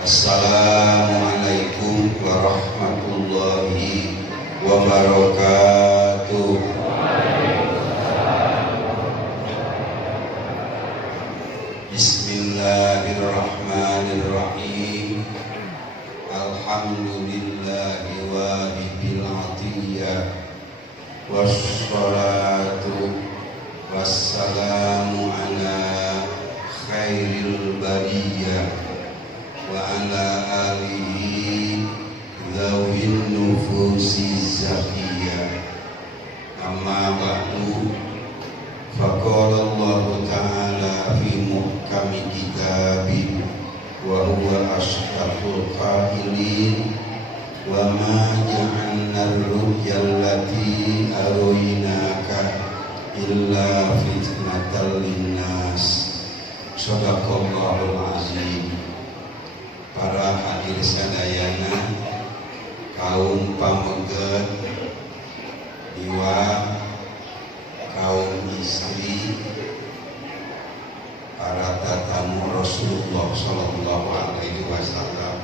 Assalamualaikum warahmatullahi wabarakatuh. Bismillahirrahmanirrahim. Alhamdulillahi wahibil atiyah. Wassalatu wassalamu ala khairil bariyah wa ala alihi dzawin nufusi zakiyah. Amma ba'du, faqala Allah ta'ala fi muhkami kitabih wa huwa ashraful qailin wa ma ja'alna ar-ru'ya allati araynaka illa fitnatan linnas. Shadaqallahul azim. Para hadir sadayana, kaum pameget iwa, kaum istri, para tatamu Rasulullah sallallahu alaihi wasallam.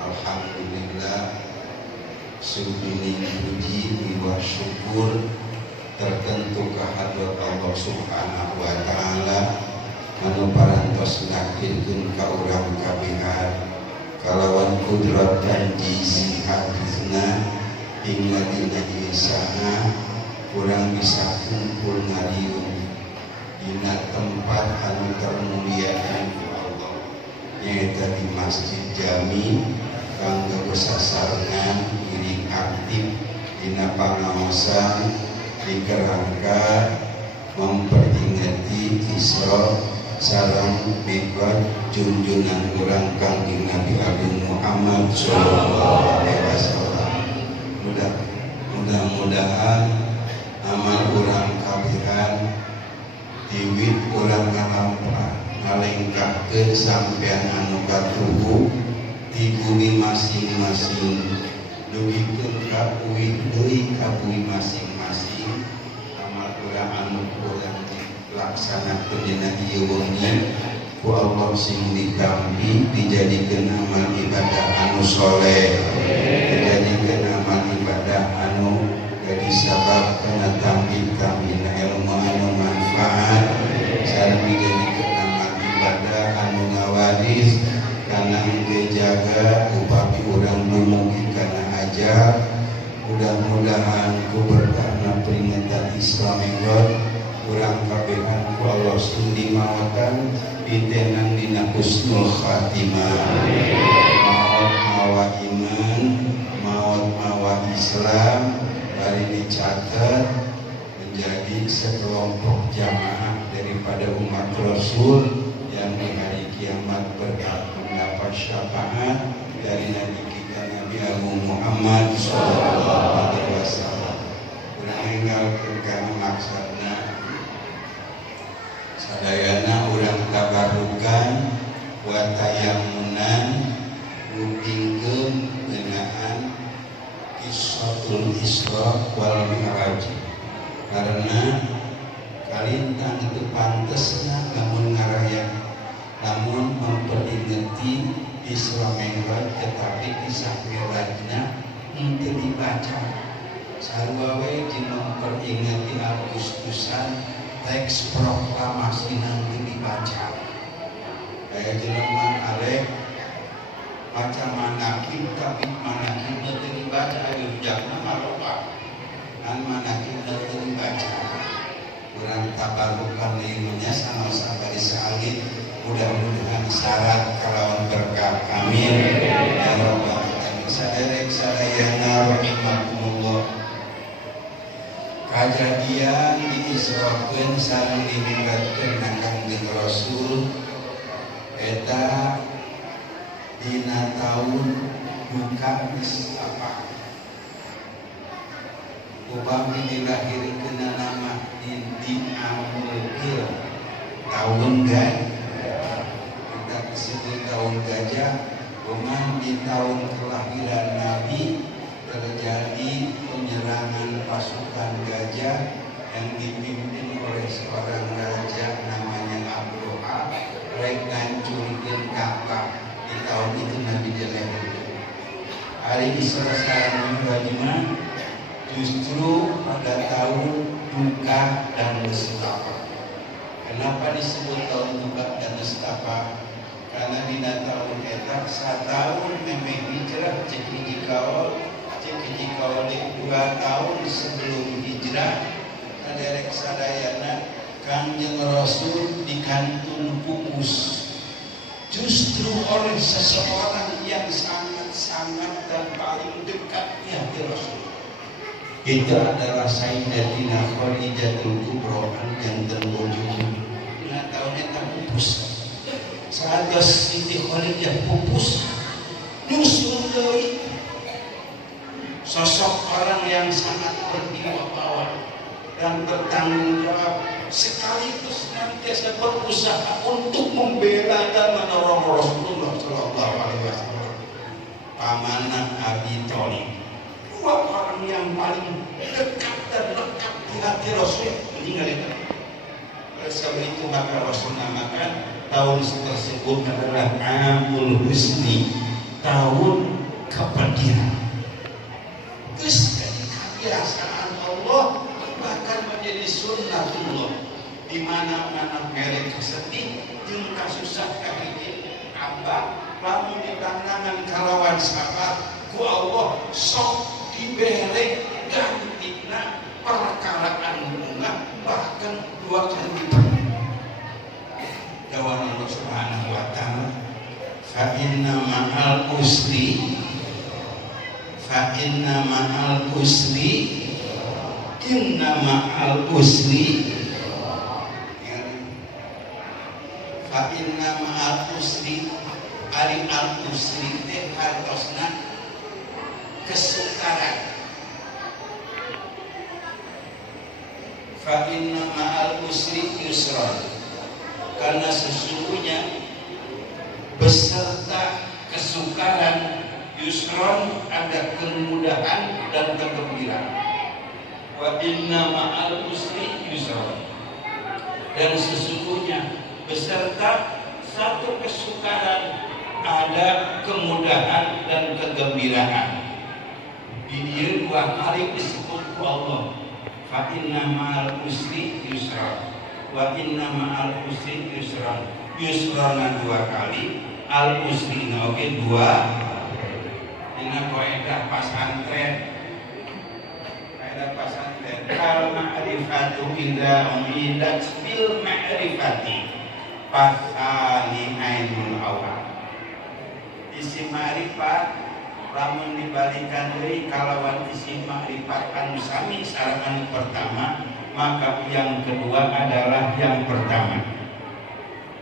Alhamdulillah, subhini puji wa syukur tertentu kehadrat Allah subhanahu wa ta'ala anu parantos nakirkeun ka urang kabehan kalawan kudrat dan jizi hadisna hingga dina isaha urang bisa kumpul ngariung dina tempat anu termuliaan ku Allah nyaeta di Masjid Jami kanggo sasarengan iring aktif dina pangaosan di kerangka memperingati Isra sareng mi'raj junjungan urang Kangjeng Nabi Agung Muhammad sallallahu alaihi wasallam. Mudah-mudahan amal urang kabehan diwit urang ngalampah ngalengkahkeun sampean anu katuhu di bumi masing-masing dugikeun ka uwi deui ka bumi masing-masing amal urang anu urang laksanakeun dina ieu wengi ku Allah sing ditampi dijadikeun amal ibadah anu soleh, dijadikeun amal ibadah anu jadi sabab kana tampi-tampina ilmu anu manfaat sareng dijadikeun amal ibadah anu ngawaris kana engke jaga upami urang dumugi kana ajal. Mudah-mudahan ku berkahna peringatan Islam urang kabehan ku Allah studi mawatan ditenan dina husnul khatimah, maot mawa iman, maot mawa Islam, bari dicatat menjadi sekelompok jamaah daripada umat Rasul yang di hari kiamat berhak mendapat syafaat dari Nabi kita Nabi Agung Muhammad sallallahu alaihi wasallam. Urang enggalkeun kana maksudna sadayana urang tabarukan wa tayammunan ngupingkeun ngeunaan qissatul Isra wal Mi'raj karena kalintang itu pantesna lamun ngarayan lamun memperingati Isra Mi'raj tetapi kisah Mi'rajna henteu dibaca sarua we jeung memperingati Agustusan teks proklamasi nanti dibaca kayak jelema arek baca manakib tapi manakib teu dibaca aya rujakna maroba kan manakib teu dibaca urang tabarukan ilmunya sama sabari salin mudah-mudahan syarat kalawan berkah amin ya rabbal alamin. Saderek sadayana rahimakumullah, kajadian diisrokeun sareng dimiratkeun ka Kangjeng Rasul eta dina taun buka apa upami dilahirkeun nama di amulkeun taun kita disebut tahun gajah. Cuman di tahun kelahiran Nabi terjadi penyerangan pasukan gajah yang dipimpin oleh seorang raja namanya Abdullah, rek ngancurkeun Ka'bah. Di tahun itu Nabi dilahirkan. Hari Isra Mi'rajnya justru pada tahun duka dan nestapa. Kenapa disebut tahun duka dan nestapa? Karena di tahun eta satahun memeh hijrah cek hiji kaul 2 tahun sebelum hijrah kaderek sadayana Kangjeng Rasul dikantun pupus justru oleh seseorang yang sangat dan paling dekat di hati Rasul. Itu adalah Sayyidatina Khadijatul Kubra janten bojonya. Nah tahun eta pupus. Saat Siti Khadijah pupus, nyusul deui sosok orang yang sangat berwibawa dan bertanggung jawab sekaligus nantiasa berusaha untuk membela dan menolong Rasulullah Shallallahu Alaihi Wasallam. Pamanah Abi Thalib, 2 orang yang paling dekat dan lekat di hati Rasul meninggal itu. Oleh sebab itu maka Rasul namakan tahun tersebut adalah Amul Husni, tahun kepedihan. Terus kebiasaan Allah bahkan menjadi sunnatullah di mana-mana merek sedih jeung kasusah kahiji abah lamun ditantangan kalawan sabar ku Allah sok dibere gantina perkaraan bunga bahkan 2 kali lipat. Dawan Allah Subhanahu wa taala fa inna ma'al usri inna ma'al usri fa inna ma'al usri ari al usri teh hartosna kesukaran. Fa inna ma'al usri yusra, karena sesungguhnya beserta kesukaran yusron ada kemudahan dan kegembiraan. Wa inna ma'al usri yusron, dan sesungguhnya beserta satu kesukaran ada kemudahan dan kegembiraan. Di dia 2 kali disebut ku Allah, fa inna ma'al usri yusron wa inna ma'al usri yusron. Yusrona 2 kali, al usri oke 2. Dina kaidah pasantren al ma'rifatu idza umidat bil ma'rifati fasani ainul awal. Isi ma'rifat lamun dibalikan deui kalawan isi ma'rifat anu sami sareng anu pertama, maka yang kedua adalah yang pertama.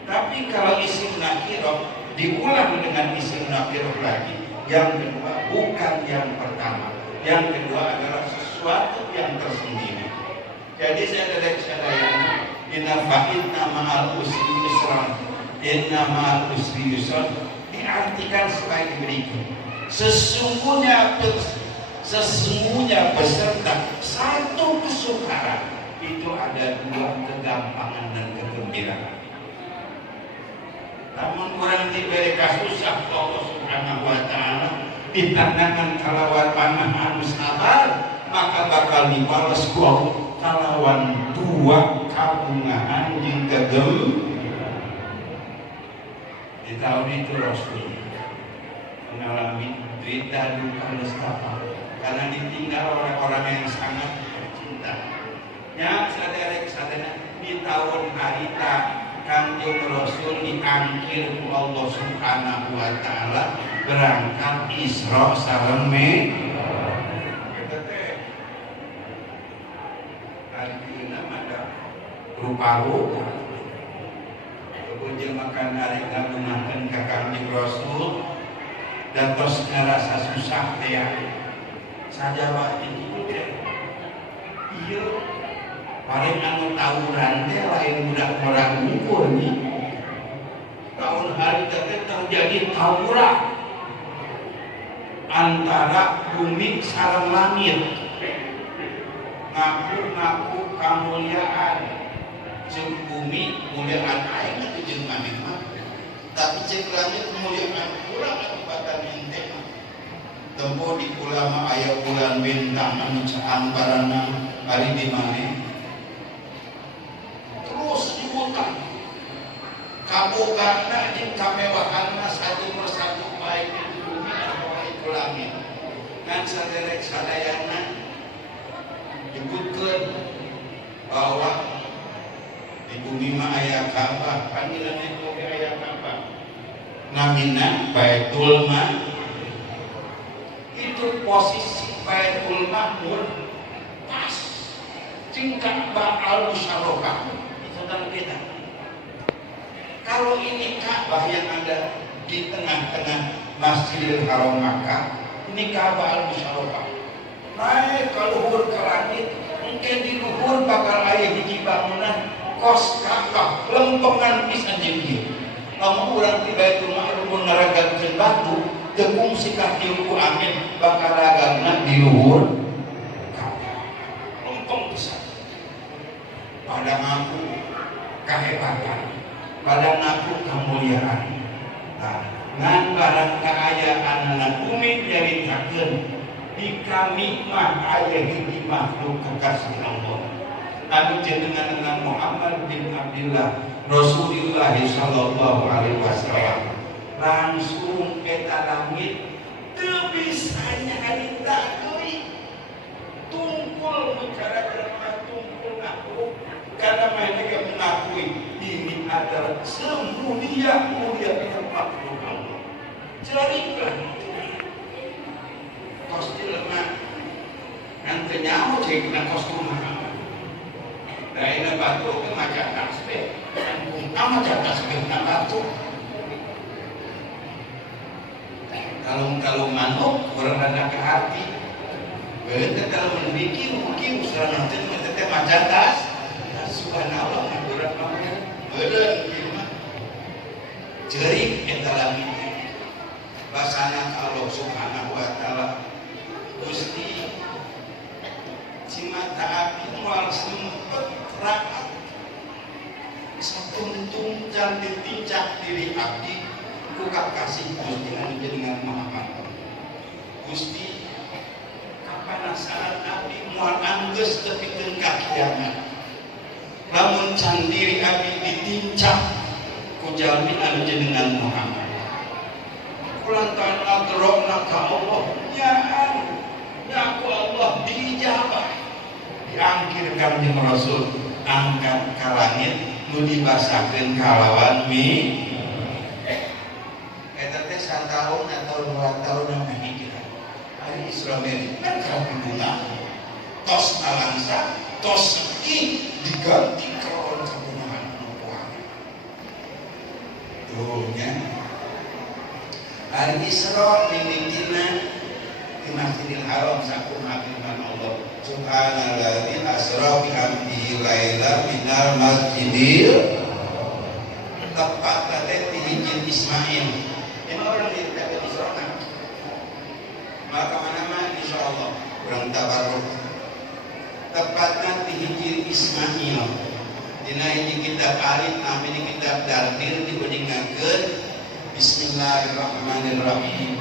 Tapi kalau isim nakirah diulang dengan isim nakirah lagi, yang kedua bukan yang pertama. Yang kedua adalah sesuatu yang tersendiri. Jadi saudara-saudara, inna fa'inna ma'al usri yusran, inna ma'al usri yusran diartikan sebagai berikut. Sesungguhnya beserta satu kesukaran itu ada 2 kegampangan dan kegembiraan. Namun orang diberi kasusah Allah Subhanahu wa taala ditandakan kalawan panah anu sabar, maka bakal dibalas ku Allah kalawan 2 kabungahan jeung kegembiraan. Di tahun itu Rasul mengalami derita duka nestapa karena ditinggal oleh orang yang sangat cinta. Ya sadaya di tahun harita Kanjeng Rasul diangkir ku Allah Subhanahu wa taala berangkat Isra sareng Mi'raj. Eta teh artinya ada rupa-rupa. Kemudian makan hari ngagungakeun ka Kanjeng Rasul datos ngarasa susah teh sajawab itu teh. Ieu paling anu tawuran teh lain budak orang ngukur nih. Tahun hari teh terjadi tawuran antara bumi sareng langit. Ngaku-ngaku kamuliaan jeung bumi muliaan aing itu jeung maneh mah. tapi cek langit kemuliaan kurang akibatkan ente tempo di ulama ayat bulan bintang anu caambarana hari di mana terus dibutuhkan kabogana jeung kamewahanna satu persatu baik di bumi atau di langit ngan saderek sadayana disebutkeun bahwa di bumi mah aya Ka'bah panggilan itu aya Ka'bah namina Baitul Ma'mur itu posisi Baitul Ma'mur pas jeung Ka'bah al-Musharrafah itu kan beda. Kalau ini Ka'bah yang ada di tengah-tengah Masjidil Haram Makkah, ini Ka'bah al-Musharrafah. Naik ke luhur ke langit, mungkin di luhur bakal aya hiji bangunan kos Ka'bah lempengan pisan jeung ieu. Lamun urang ti Baitul Ma'mur ngaragakeun batu, teu kungsi ka kieu ku angin bakal ragangna di luhur Ka'bah. Lempeng pisan. Pada ngaku kahebatan, pada ngaku kemuliaan. Nah, ngan barang kaayaan bumi nyaritakeun di kami mah aya hiji makhluk kekasih Allah. Anu jenengan Muhammad bin Abdullah Rasulullah sallallahu alaihi wasallam langsung eta langit teu bisa nyarita deui tungkul bicara jelema tungkul ngaku karena mereka mengakui ini adalah semulia makhluk Allah. Cerita kos jelema nanti nyaho cek na kostum daerah batu ke macam tasbih nama tasbih na batu kalau manuk orang ada ke hati berarti kalau memikir mungkin usaha nanti tetap macam tas subhanallah berat banget berat gimana jerik eta langit basana Allah subhanahu wa ta'ala Gusti cimata api moal sempet rakat satuntung jan ditincak diri abdi ku kasih Gusti anu jenengan Muhammad Gusti kapan saat abdi moal anggeus tepikeun ka kiamat lamun can diri abdi ditincak ku jalmi anu jenengan Muhammad kulantaran adrona ka Allah ya ku Allah dijabah diangkirkan jeung Rasul angkat ka langit nu dibasakeun kalawan mi eta teh satahun atau 2 tahun yang hijrah ari Isra Mi'raj kan kabuduna tos alangsa tos seki diganti kalawan kabunahan anu kuat tuh nya hari Isra mimitina di Masjidil Haram sakumaha firman Allah subhanalladzi asra bi abdihi laila minal masjidil tepat tadi di hijin Ismail ini orang dikatakan Isra maka mana-mana insyaallah orang tabarruk tepatnya di hijin Ismail dina hiji kitab Arif nami di kitab Dardir dibandingkeun Bismillahirrahmanirrahim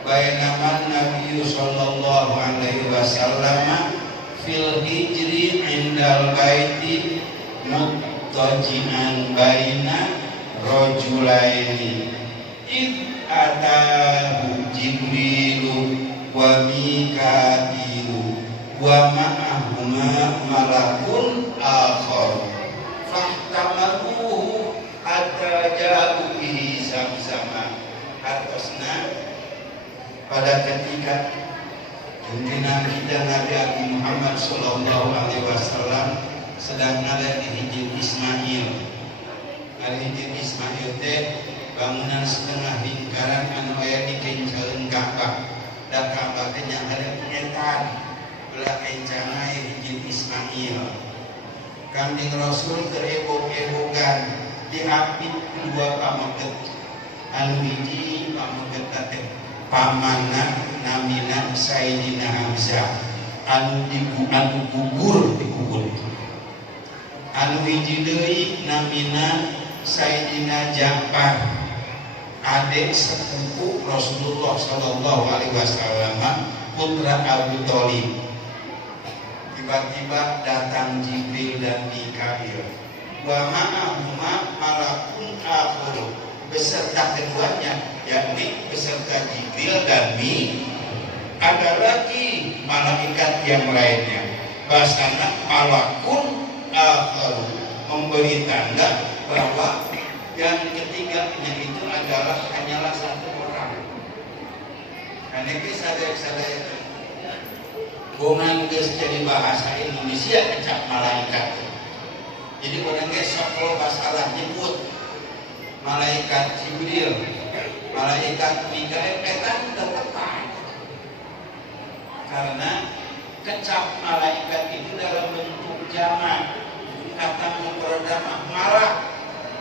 bainaman Nabi sallallahu alaihi wasallam fil hijri indal baiti muttaji'an baina rajulaini id atahu Jibrilu wa Mika'ilu wa ma'ahuma malakun akhar fahtamaluhu hatta ja'u bihi zamzama atosna pada ketika pimpinan kita Nabi Agung Muhammad sallallahu alaihi wasallam sedang ada di hijin Ismail. Di hijin Ismail teh bangunan setengah lingkaran anu aya di kencaeun Ka'bah. Da Ka'bah teh nya ada penyetan belah kencana hijin Ismail. Kanjeng Rasul kerebog-ebogan diapit kedua pamaget. Anu hiji pamaget teh pamanna namina Sayyidina Hamzah anu gugur dikubur anu hiji deui namina Sayyidina Ja'far adik sepupu Rasulullah Shallallahu Alaihi Wasallam, putra Abu Thalib. Tiba-tiba datang Jibril dan Mikail. Wa ma'ahuma malakun akhir, beserta keduanya, yakni beserta Jibril dan ada lagi malaikat yang lainnya. Bahasanya malakun akhir, memberi tanda bahwa yang ketiganya itu adalah hanyalah satu orang. Karena sadaya bungan geus jadi bahasa Indonesia kecap malaikat. Jadi orang geus sok salah nyebut malaikat Jibril, malaikat Mikail, etan tetepan. Karena kecap malaikat itu dalam bentuk jamak, kata memperdama malak.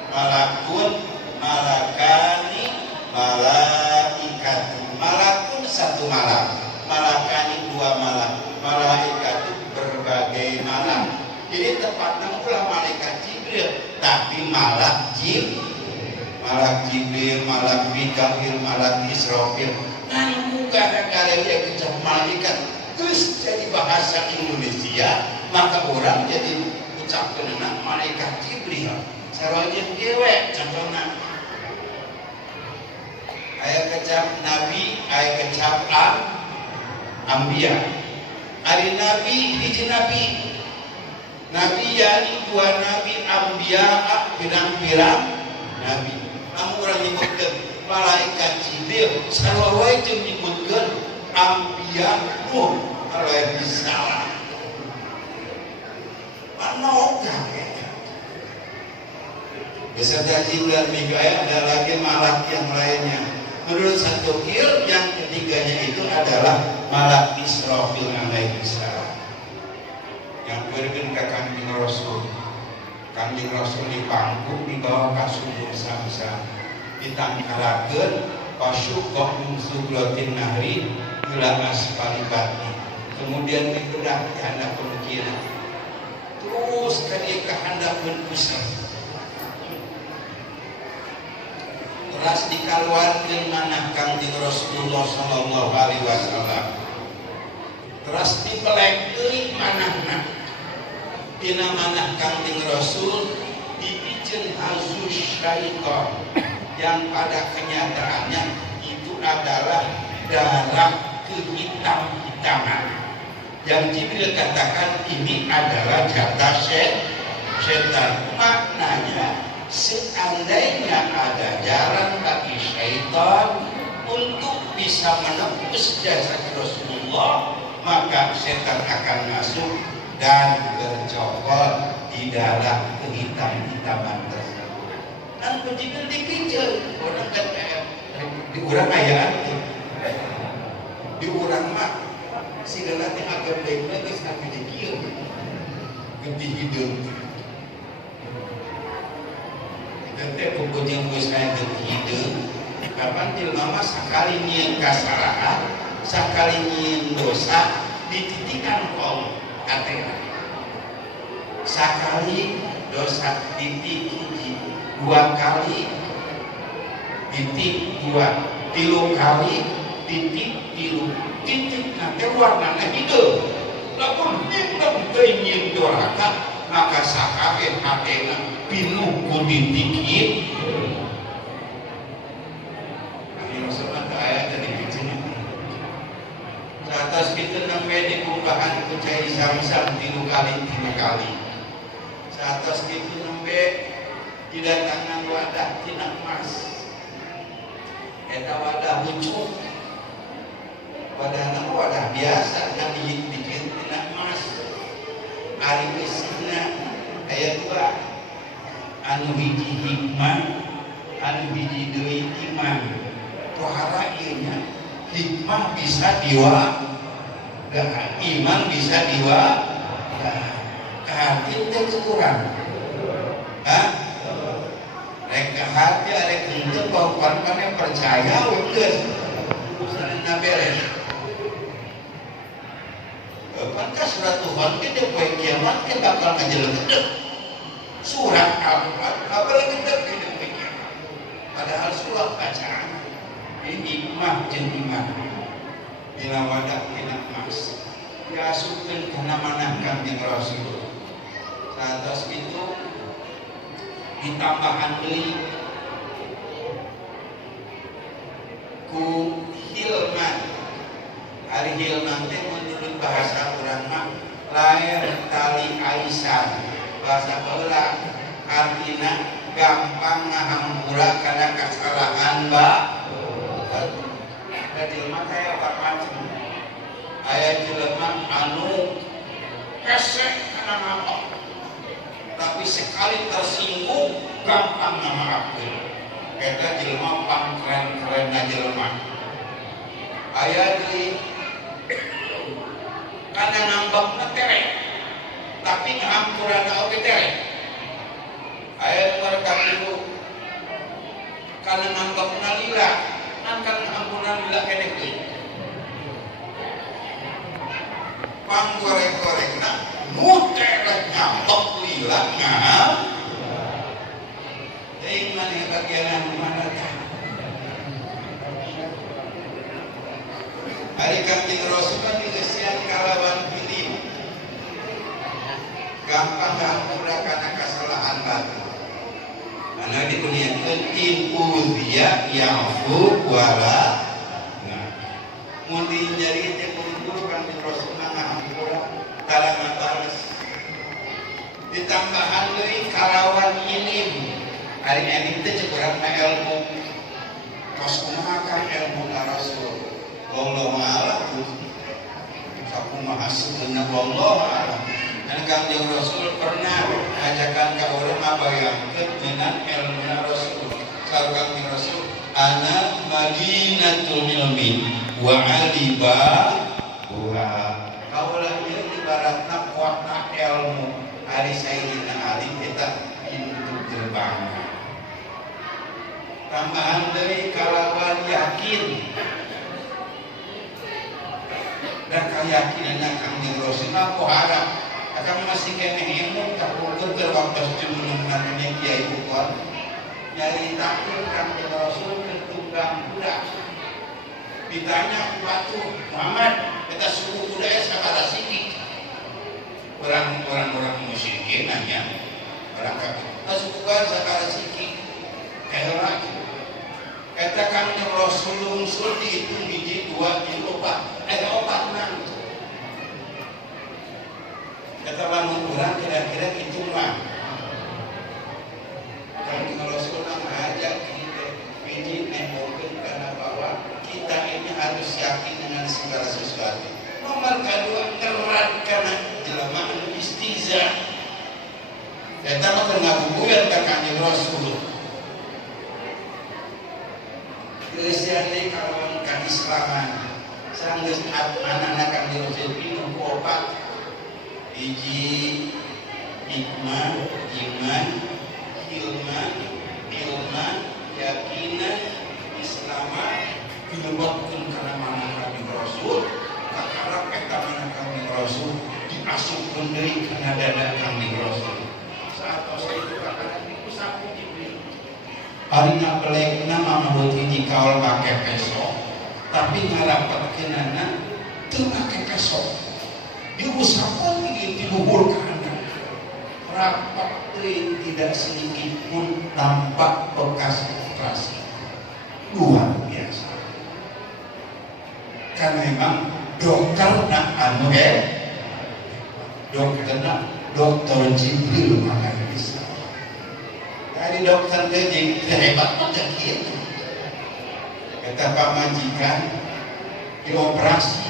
Malakun, malakani, malaikat. Malakun satu malak, malakani dua malak, malaikat berbagai malak. Jadi tepatnya pula malaikat Jibril, tapi malak Jibril, malak Mikail, malak Israfil. Nanggu gara-gara dia kecap malaikat, terus jadi bahasa Indonesia, maka orang jadi ucap kenal malaikat Jibril. Sarojin dewe contohnya ayat kecap nabi, ayat kecap ambiya. Ari nabi hiji nabi yani dua nabi, ambiya pirang-pirang nabi. Namun orang nyebutkan malaikat Jibril sarua wae jeung nyebutkeun ambiya kalau bisa panoga. Beserta Jibril dan Mikail ada lagi malak yang lainnya. Menurut satu hil yang ketiganya itu adalah malak Israfil alaihi salam. Yang berikan ke Kanjeng Rasul. Kanjeng Rasul dipangku dibawa ke sumur Samsam, ditangkarakeun pasyuqqa min suglatin nahri ila asfali batni. Kemudian dibedah ke handap kiri. Terus ke handap pusat. Teras dikaluarkeun manah Kanjeng Rasulullah Sallallahu Alaihi Wasallam. Teras dipelek deui manahna. Dina manah Kanjeng Rasul dipijeun hazus syaitan, yang pada kenyataannya itu adalah darah kehitam-hitaman. Yang Jibril katakan ini adalah jatah setan. Maknanya seandainya ada jalan kaki syaitan untuk bisa menembus jasad Rasulullah, maka setan akan masuk dan bercokol di dalam kehitam-hitaman tersebut. Dan begitu dipijel, orang kan di urang ayaan di urang mah si lalaki agak baik-baik geus kami dikieu gede hidup. Tete pokoknya geus aya gede hidup. Kapan jelema mah sakali nyieun kasalahan, sakali nyieun dosa dititikan ku Allah. Sakali dosa titik hiji, dua kali titik dua, tilu kali titik tilu, titik nanti warnanya hidup. Lamun nyindem teuing doraka, maka sakabeh hatena pinuh ku titik ieu. Atas kita namanya dibukakan ku cai Samsam tilu kali. Atas kita namanya didatangan wadah tina emas. Eta wadah bucuk. Wadah nama wadah biasa yang dibikin tina emas. Ari isina aya dua. Anu hiji hikmah, anu hiji deui iman. Tohara ieu nya hikmah bisa iman bisa kehatin teh kurang. Rek hati rek henteu bahwa mana percaya we geus usaha beres. Maka surat Tuhan kita poe kiamat kita bakal ngajeleuk surat Al-Qur'an apalagi teu kiamat. Padahal surat bacaan hikmah jeung iman bila wadah tina emas diasupkeun kana manah Kanjeng Rasul. Satos itu ditambahan deui ku hilman. Ari hilman teh menurut bahasa urang mah laer tali aisyah, bahasa heula artina gampang ngahampura kana kasalahan da jelema teh opat macam. Aya jelema anu keseh kana ngapa, tapi sekali tersinggung gampang ngamaafkeun. Eta jelema pangkeren-kerenna jelema. Aya deui kana ngambekna terek, tapi ngahampurana oge terek. Aya nomor katilu kana ngambekna lila, kan ngahampurana lila keneh deui. Panggoreng-gorengna nu terek ngambek lila ngam. Teuing maneh bagian mana tah? Ari Kanjeng Rasul kan digesian kalawan pilih gampang ngahampura kana kasalahan batu. Karena dibuniakeun in udhiya ya'fu wala. Nah, mun dijari teh kudu Kanjeng Rasul ngahampura dalam batas. Ditambahan deui kalawan ilim. Ari ilim teh cek urang mah ilmu. Tos kumaha kan ilmu Rasul. Wallahu a'lam. Sakumaha sebenarnya wallahu a'lam. Dan Kanjeng Rasul pernah ajakan ka urang ngabayangkeun dengan ilmu Rasul. Kalau Kanjeng Rasul ana madinatul ilmi wa aliba wa kaulah ieu ibaratna kuatna ilmu. Ari sayyidina alim eta pintu gerbang. Tambahan deui kalawan yakin. Dan keyakinannya Kanjeng Rasul aku harap akan masih kena ilmu tak mungkin terwaktu cuma kiai bukan nyari takut Kanjeng Rasul ketunggang budak ditanya batu Muhammad kita suku budaya sabara sikit orang musyrikin nanya orang kafir suku sabara sikit elak kata Kanjeng Rasul lungsul dihitung biji 2 biji 4 nang kata lamun urang kira-kira kitu mah Kanjeng Rasul ngajak kita biji nembokeun kana bahwa kita ini harus yakin dengan segala sesuatu. Nomor kedua erat kana jelema anu istiza eta mah keur ngabubuyan ka Kanjeng Rasul. Kristiyani kalawan keislaman sanggeus anak-anak Kanjeng Rasul minum obat hiji hikmah, iman, ilman, yakinan, islaman dilebetkeun kana manah Kanjeng Rasul, kakarap eta manah Kanjeng Rasul diasupkeun deui kana dada Kanjeng Rasul. Satos itu kakarap iku sapu Jibril. Arina pelekna mamahut hiji kaol make peso, tapi ngarapatkeunana teu make peso. Diusahakan di luhur kanan rapat tidak sedikit pun tampak bekas operasi luar biasa karena memang dokter nak anu dokter Jibril makanya bisa dari dokter Jibril hebat macam itu kata pamajikan dioperasi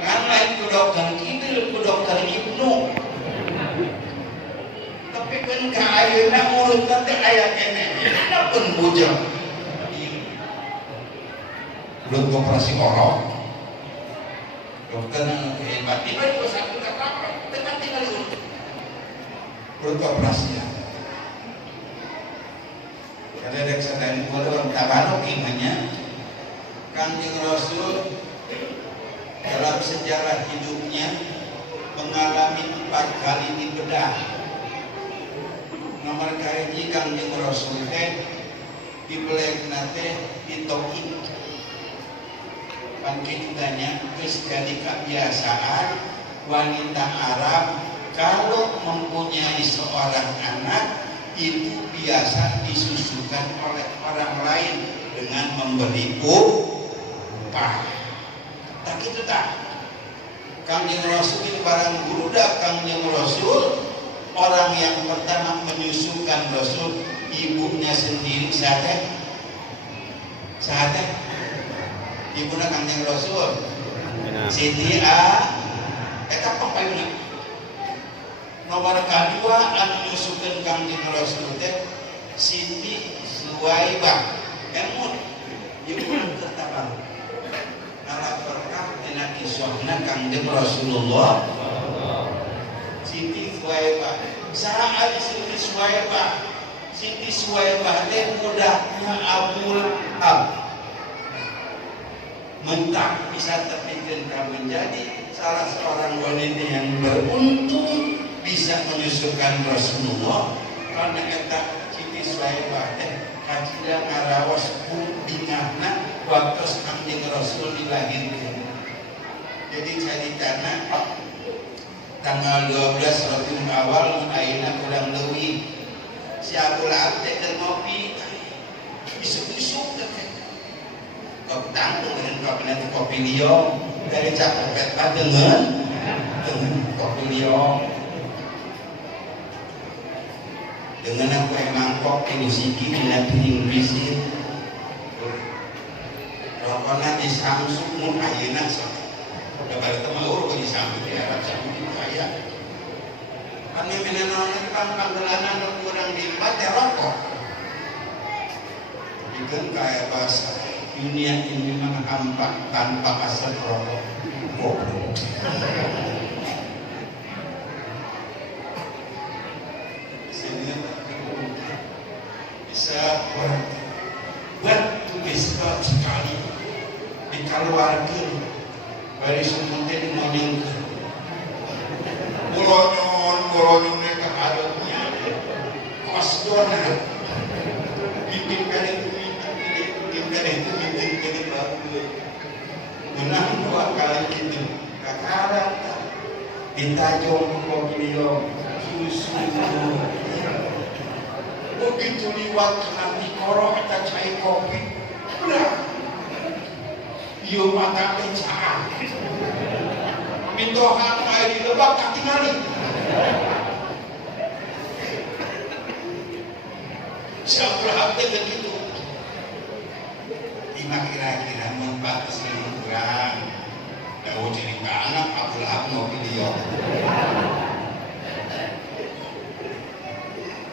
kan lain ku dokter Jibril ku dokter Ibnu tapi kan ka ayeuna urutna teh aya keneh ada pun bujang belum operasi orok dokter anu hebat tiba-tiba satu kata tekan tinggal urut belum operasi ya kada dek sadang orang tabarok imanya Kanjeng Rasul dalam sejarah hidupnya mengalami 4 kali dibedah. Nomor kahiji Kanjeng Rasul teh di beleng nate ditokin. Bangkit tanya, terus jadi kebiasaan wanita Arab kalau mempunyai seorang anak itu biasa disusukan oleh orang lain dengan memberi upah. Tak itu tak. Kangjeng Rasul ini barang budak Kangjeng Rasul, orang yang pertama menyusukan Rasul ibunya sendiri sahaja. Ibunya Kangjeng Rasul Siti eta pepayuna. Nomor kedua anu nyusukeun Kangjeng Rasul teh Siti Suwaibah. Emut ibu tertabang. Nara berkah dina kisahna Kangjeng Rasulullah. Siti Suwaibah. Saha ari Siti Suwaibah? Siti Suwaibah teh budakna Abu Lahab. Mentang bisa terpikir menjadi salah seorang wanita yang beruntung bisa menyusukan Rasulullah karena kata Siti Suwaibah kacida ngarawas bingahna waktu Kangjeng Rasul dilahirkan. Jadi ceritana tanggal 12 Rabiul Awal ayeuna kurang leuwih si Abu Lahab teh keur ngopi isuk-isuk teh kopi tanggung dengan kopi liong dari cakepet dengan kopi liong dengan aku mangkok ini siki dengan piring bisir rokoknya di Samsung mun ayeuna sok kabar temaur di Samsung di Arab Saudi kaya anu minanaon kan panggelanan kurang di mate rokok itu kayak bahasa dunia ini memang hampa tanpa asal rokok. Sini bisa buat tulis sekali dikeluarkan dari semuanya dimonyongkan. Muronyon mereka adanya kos donat bikin kali itu menang 2 kali itu kakaran ditajong kopi liong susu begitu liwat kena mikoro kita cai kopi udah iyo mata pencaan mintohan air di lebak katingali siapa hati begitu kira-kira membatas kurang tahu cerita anak Abu Lahab mau video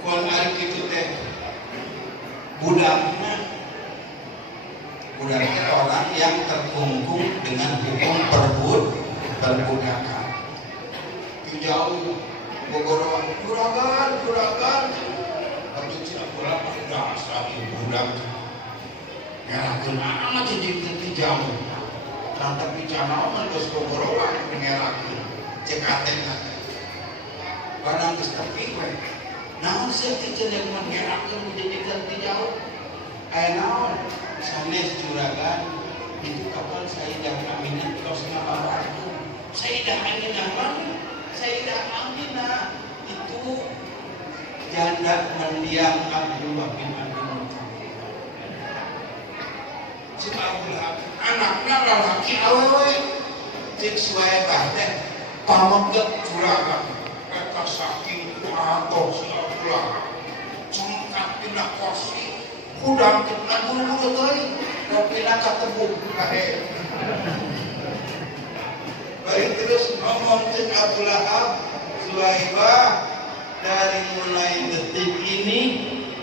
kalau hari itu teh budaknya orang yang terkungkung dengan hukum perbudakan itu jauh Bogor kuragan tapi tidak pula pada asal budak ngerakeun amat jadi jauh. Nah tapi cara mah geus gogorowan ngerakeun cek atena. Barang geus tapi we. Naon sih teh yang ngerakeun menjadikan jauh? Aya naon? Sanes juragan itu kapan Sayyidah Aminah tos ngabawarkeun. Sayyidah Aminah mana? Sayyidah Aminah itu janda mendiang Abdullah bin si Abu Lahab anaknya lalaki awewe cik Suwaibah teh pameget juragan eta saking pato si Abu Lahab cungkat pindah kursi hudang pindah buru-buru teuing dan pindah katebuk kahe baik terus ngomong cik Abu Lahab Suwaibah dari mulai detik ini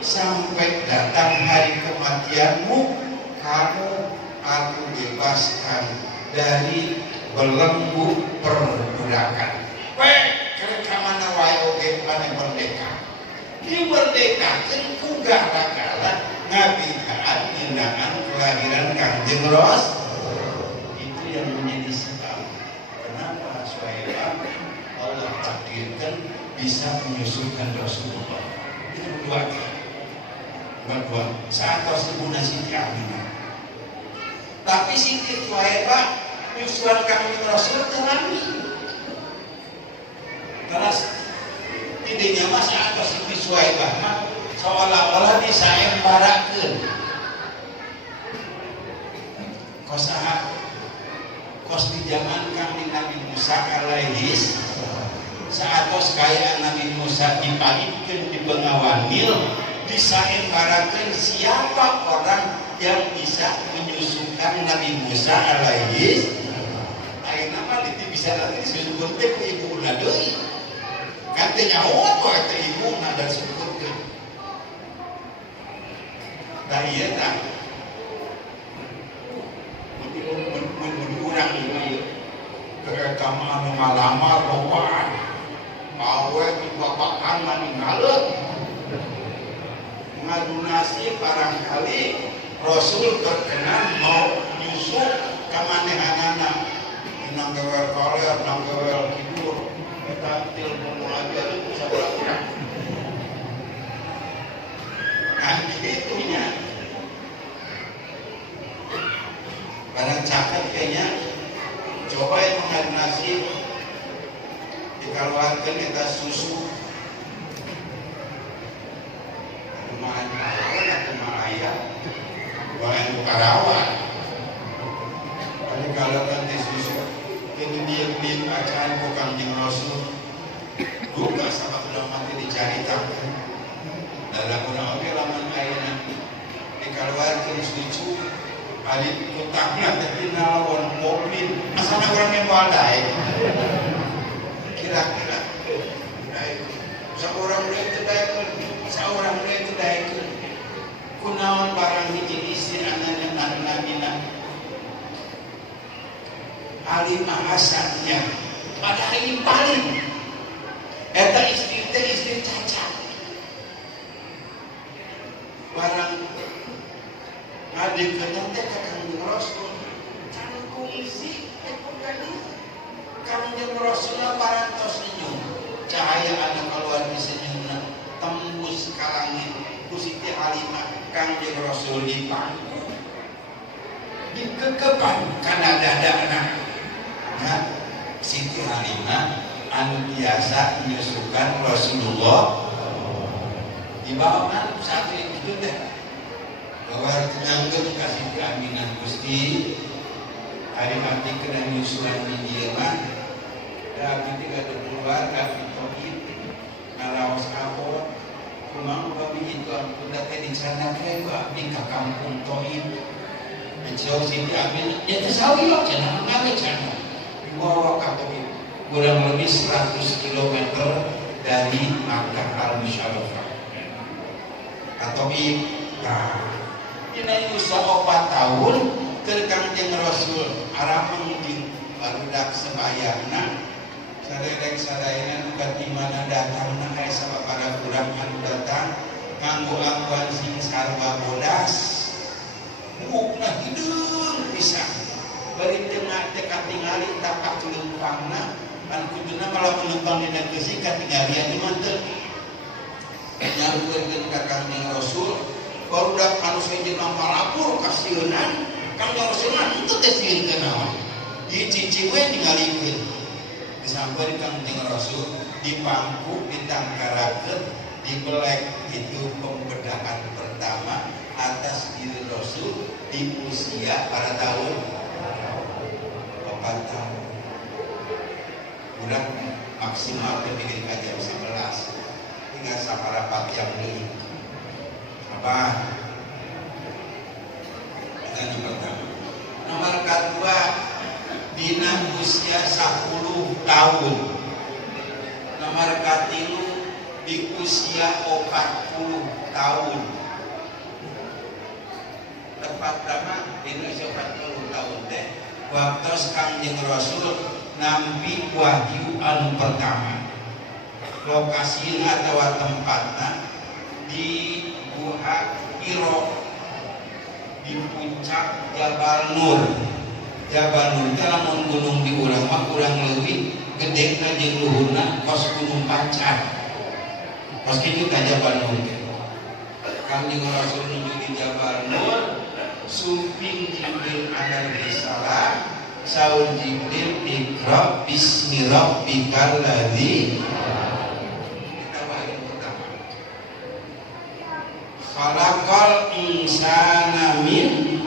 sampai datang hari kematianmu kamu aku bebaskan dari belenggu perbudakan. Kereka mana wae oge pane merdeka. Di merdeka ku gara-gara ngabidaan undangan kelahiran Kangjeng Rasul. Itu yang menjadi sebab kenapa Suwaibah Allah takdirkan bisa menyusukan Rasulullah. Itu dua. Berdua saat tos ibuna Siti Aminah. Tapi Siti Suhaibah nyusuan kami Rasul terami. Terus tidaknya mas saat tos Siti Suhaibah mah seolah-olah disayembarakeun. Kosaha kos di zaman kami Nabi Musa alaihis saatos kaya Nabi Musa dipalipkeun di Bengawan Nil disayembarakeun siapa orang yang bisa menyusukan Nabi Musa alaihis ayeuna mah bisa nanti disusukeun teh ku ibuna deui kan teh nyawa kok teh ibuna dan susukeun da ieu tah urang ieu mereka mah ngalamar loba awe di bapakan maninggaleuh ngadunasi barangkali Rasul berkenan mau nyusul ka manehanana inang gewel koler nang gewel kidur eta tilmu muajar itu sabaraha urang kan gitunya barang caket kayaknya coba yang mengadunasi dikeluarkan eta susu kumaha kawan atau malaya bahan Karawan kalau nanti susu ini dia bacaan bukan yang Rasul buka sabab lama dicaritakan dalam kurang laman ayeuna dikeluarkan susu hari utangna tapi nalawan mobil asana orang yang badai kira-kira seorang dia tedaikeun kunaon barang hiji istri anana nabina Halimah Hasannya padahal ini paling eta istri teh istri cacat barang ngadikeun teh ka Kanjeng Rasul can kungsi Kanjeng Rasul parantos senyum cahaya anu keluar di senyumna tembus ka langit ku Siti Halimah Kanjeng Rasul dipangku dikekepan kana dadana nah Siti Halimah anu biasa menyusukan Rasulullah dibawa kan saat itu teh bahwa nyanggeun ka Siti Aminah Gusti hari mati kena nyusuan di dieu mah da kitu kada keluar da pitokit ngaraos kapot kumaha babi itu ampun teh di sana teh ku abdi ka kampung Toib menjauh Siti Aminah ya teh sawi lo cenah ngare cenah dibawa ka Toib kurang lebih 100 km dari Makkah Al-Musyarrafah ka Toib nah ini usaha 4 tahun Kanjeng Rasul arah menginjing barudak sebayana sadayana bukan di mana datang nah kayak sama para kurang anu datang nganggo angguan sing sarwa bodas mukna hideung pisan bari tengah teh katingali tapak leumpangna kan kuduna malah leumpang dina geusing katinggalian di manteu nyarukeun ka Kanjeng Rasul barudak anu sejen malapur kasieun Kanjeng Rasul itu teh sieun kenaon dicicing we ningalikeun disampeun Kanjeng Rasul dipangku ditangkarakeun dibelek itu pembedahan pertama atas diri Rasul di usia pada tahun 4 tahun budak maksimal dibikin ka jam 11 tinggal saparapat jam deui apa yang pertama nomor kedua dina usia 10 tahun nomor katilu di usia 40 tahun tepat nama dina usia 40 tahun teh waktu Kanjeng Rasul nampi wahyu anu pertama lokasina atau tempatna di Gua Hiro di puncak Jabal Nur. Jabal Nur itu lamun gunung di urang mah kurang leuwih gedena jeung luhurna kos gunung Pacar. Kos kitu ka Jabal Nur. Kanjeng Rasul menuju di Jabal Nur, sumping Jibril alaihi salam, saur Jibril ikra bismi rabbikal ladzi kita baca pertama. Khalaqal insana min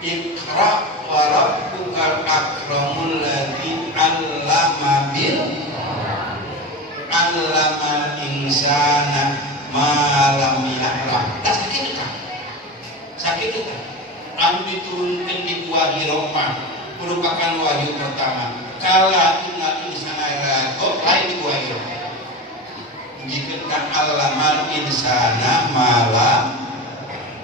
ikra wa rabbukal akramul ladzi 'allama bil 'allamal insana malam ya'lam. Tak sakit kan? Sakit kan? Anu diturunkan di gua Hiroma merupakan wahyu pertama. Kala inna insana lakum lain di gua Hiroma. Jika alamal insana malam,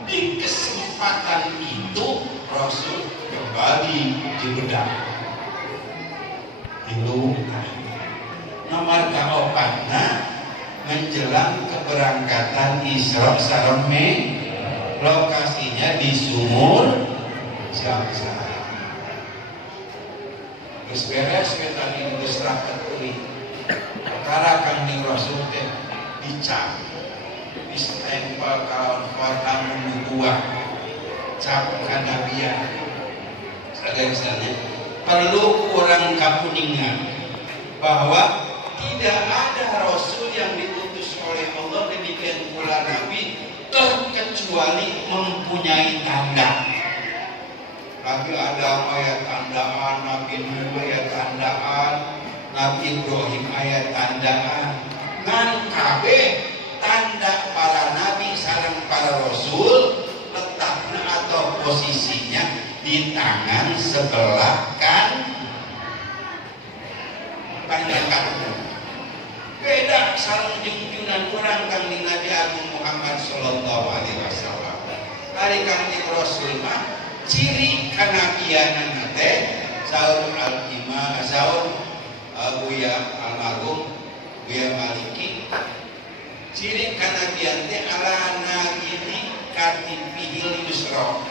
di kesempatan itu Rasul kembali di bedah. Itu nomor kaopatna menjelang keberangkatan Isra Sarme, lokasinya di Sumur Zamzam. Geus beres we tadi geus rapat teuing. Perkara Kanjeng Rasul teh dicap, distempel kawan khatamun nubuwah, cap kanabian. Sadaya perlu orang kapuningan bahwa tidak ada Rasul yang diutus oleh Allah demikian pula Nabi terkecuali mempunyai tanda. Nabi Adam ayat tandaan, Nabi Nuh ayat tandaan, Nabi Ibrahim ayat tandaan. Ngan kabeh tanda para nabi sareng para rasul letaknya atau posisinya di tangan sebelah kanan. Beda sareng junjunan orang kang di Nabi Agung Muhammad sallallahu alaihi wasallam. Ari Kanjeng Rasul mah ciri kanabianan teh saur al-imam saur Buya almarhum Buya Maliki. Ciri kanabian teh ala nagiti katipihil yusra.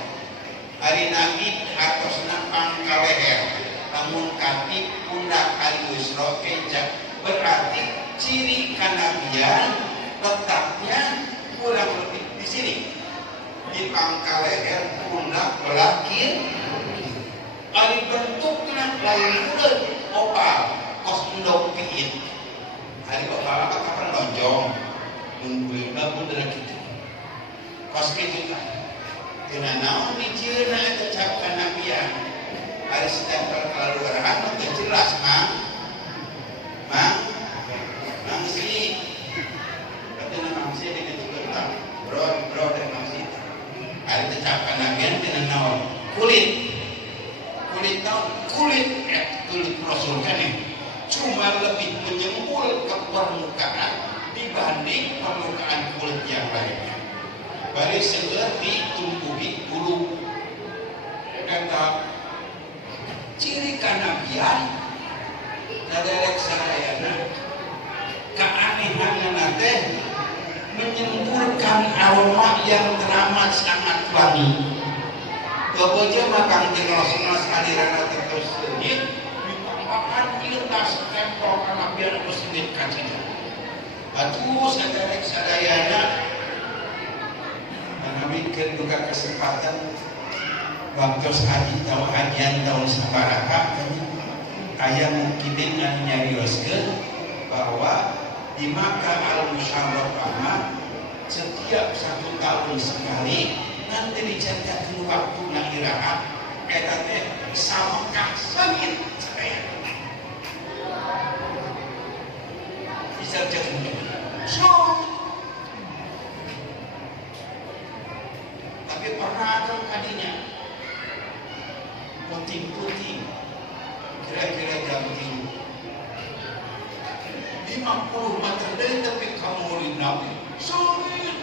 Ari nabi atosna pangkal leher, namun katip pundak al yusra eja. Berarti ciri kanabian letaknya kurang lebih di sini, di pangkal leher pundak belah kiri. Ari bentuknya lain bulat opal, kos endok piit. Ari opal apa kapan lonjong, munggulna bundar gitu. Kos kitu kan. Dina naon dicieuna eta cap kanabian. Ari stempel kaluarahan teh jelas mah. Mangsi katanya mangsi dengan tukang bro dan mangsi ada tecapan nabian dengan naon kulit Rasul kan cuma lebih menyembul ke permukaan dibanding permukaan kulit yang lainnya. Bari seueur ditumbuhi bulu. Kata ciri kanabian naderek sarayana keanehan teh menyemburkan aroma yang teramat sangat wangi. Kebeja mah Kanjeng Rasul salirana terus sedikit ditambahkan ieu stempel kanabian muslim kacinya. Atuh saderek sadayana menamikeun buka kesempatan waktu hajian tahun sabaraha aya mungkin anu nyarioskeun bahwa di Makkah Al-Musyarrafah setiap 1 tahun sekali nanti dicatatkeun waktuna iraha eta teh samekah sangit saya. Dicatatkeun. Tapi pernah kan kadinya putih-putih kira-kira jam 50 meter dari tapi kamu murid Nabi sulit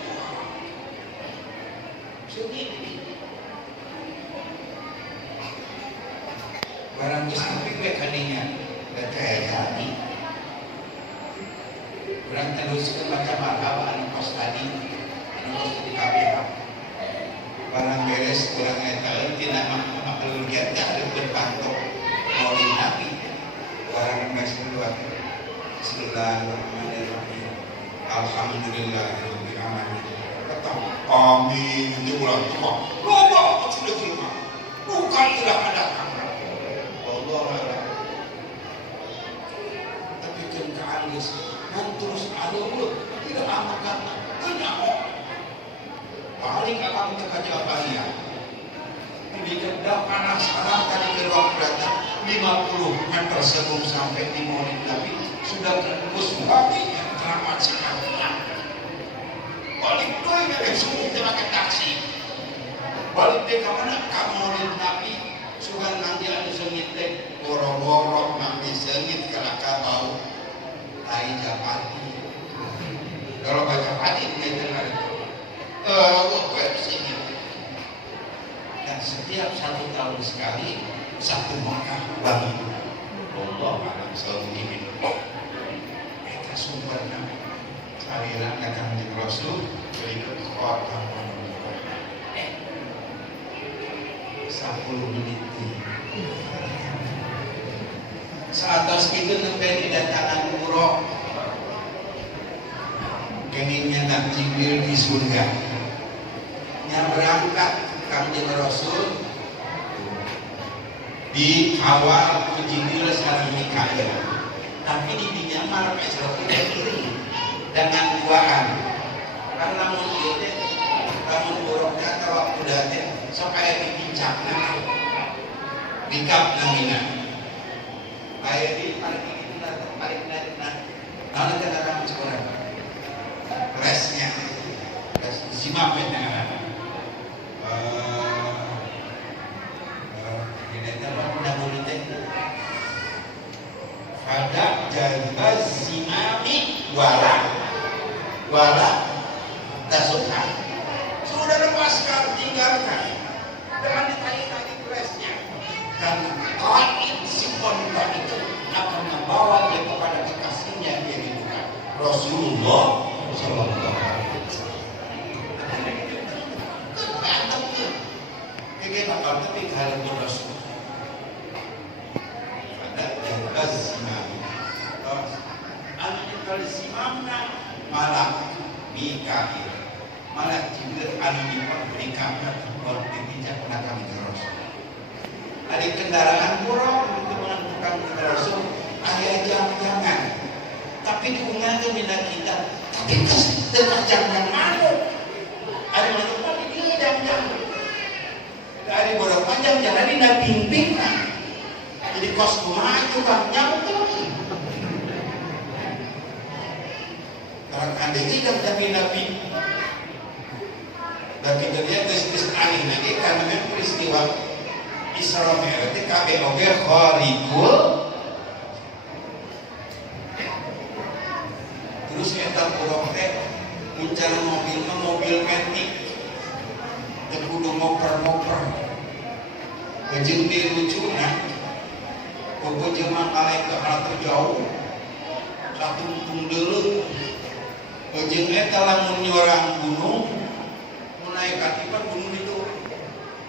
barang sampai gue kaninya gak jadi barang teruskan macam marhaba anu kos tadi anu kos di KPH barang beres kurang etaun tina makhluk kita ada berpantok maulid Nabi barang beres keluar. Bismillahirrahmanirrahim. Alhamdulillahirabbil alamin. amin itu ulang tua loba sudah terima bukan tidak ada kamar Allah tapi kenkaan guys dan terus ada tidak amat kata kenapa paling akan terkaca bahaya di kedap penasaran tadi ke ruang datang 50 meter sebelum sampai di Maulid Nabi sudah tembus babi yang teramat sekali balik doi mereka semua pakai taksi balik dia ke mana ke Maulid Nabi sudah nanti ada sengit deh borok-borok nanti sengit kelaka bau tai japati kalau baca pati dia dengar sengit dan setiap 1 tahun sekali satu Makkah bagi Allah alam selalu kita sumbernya aliran akan di Rasul berikut kota 10 menit saat itu sampai didatangan Urok keningnya nak Jibril di surga yang berangkat kanjeng Rasul di awal Jibril sareng Mikail tapi di dinyamar Israfil kiri dengan duaan karena mungkin namun buruknya atau waktu datang supaya dibincangkan bikap namina kayak di paling itu datang paling nah lalu kita akan sekarang resnya simak dengan ada jaga simami wala tasukha sudah lepaskan tinggalkan jangan ditanya-tanya keresnya dan taib si wanita itu akan membawa dia kepada kekasihnya yang dirindukan Rasulullah Sallallahu Alaihi Wasallam. Kebantu tuh kayak bakal tapi kalau Rasul ada jaga simami kalau simamna malak Mikail malak Jibril anu diberikannya untuk dipijak belakang terus ada kendaraan kurang untuk menentukan Rasul ayah jangan tapi dukungannya bila kita tapi tetap jangan malu ada manusia dia jangan dari bodoh panjang jangan tidak pimpin jadi kos rumah itu kan nyamuk orang andai tidak nabi tapi dia terus aneh lagi karena memang peristiwa Isra Mi'raj itu KBOG kharikul terus kita kurang mencari mobil metik dan kudu ngoper kejeng dilucuna kudu jemaah kalian ke arah jauh satu untung dulu kejeng eta lamun nyorang gunung naik katipan gunung itu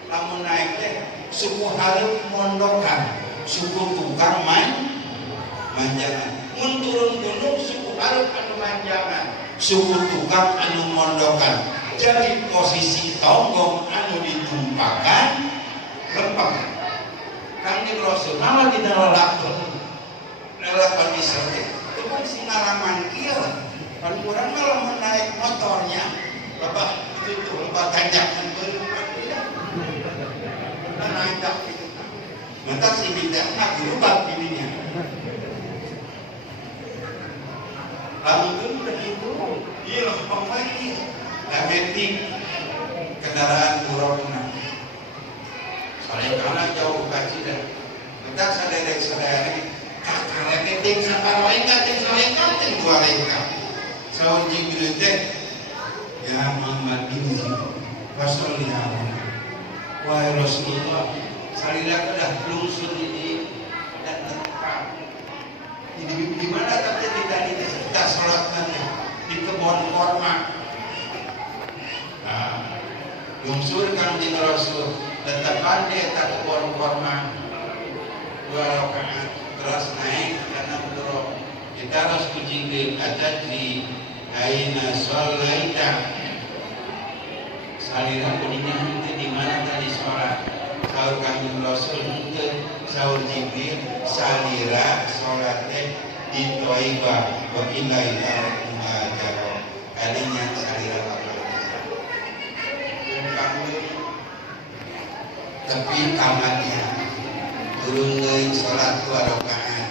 lamun naik teh suku halim mondokan suku tukang manjangan mun turun gunung suku halim anu manjangan suku tukang anu mondokan jadi posisi tonggong anu ditumpakan lempeng kan di Rasul malah dilalakan misalnya itu kan singalaman kieu kan kurang malah menaik motornya lebah itu lebah tanjakan naik dak itu nanti si bidangnya dirubah ininya lalu itu udah itu iya loh pemain metik kendaraan buruknya soalnya karena jauh kaji dan kita sadar-sadar kakak metik sampai lengkap dua lengkap sawan Jibril teh ya Muhammad ini Rasulullah wahai Rasulullah salila kedah lungsur ini dan lengkap ini di mana tapi tidak kita sholatnya di kebun korma lungsur kan di Rasul tetapan dia tak kebun korma 2 rakaat terus naik karena berdorong kita harus puji ada di aina sholaita salira kuningan henteu di mana tadi sholat. Saur Kanjeng Rasul henteu, saur Jibril salira sholat teh di Thaibah wa ilaiha muhajarah. Kalinya salira bakal tapi kamarnya turun deui sholat 2 rakaat.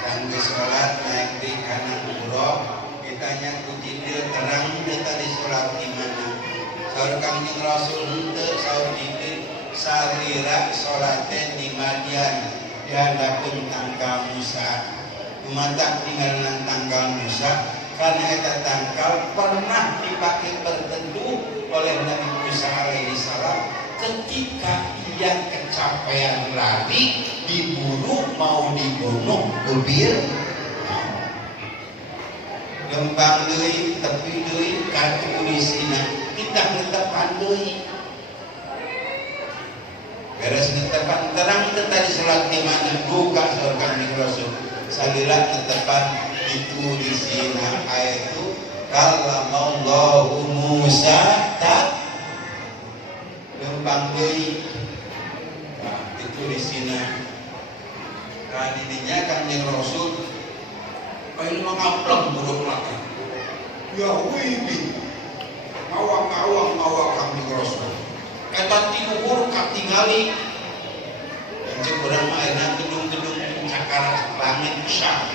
Sampai sholat naik di kanan buruk ditanya ku Jibril terang teu tadi sholat di mana. Saur Kanjeng Rasul henteu, saur Jibril salira sholat di Madian dihandapkeun tangkal Musa. Lumatak tinggalan tangkal Musa karena eta tangkal pernah dipakai berteduh oleh Nabi Musa alaihi salam ketika ia kecapean lari diburu mau dibunuh gebir lembang deui tepi deui kartu ulisina tidak netepan deui beres netepan terang tadi sholat di mana buka surga di Rasul salila netepan itu di sini ayat itu kallamallahu Musa tak lembang deui. Nah, itu di sini kadidinya Kanjeng Rasul paling mengapleng buruk lagi ya wibi ngawang Kanjeng Rasul eta tiluhur katingali cek urang mah ayeuna gedung-gedung cakar langit usah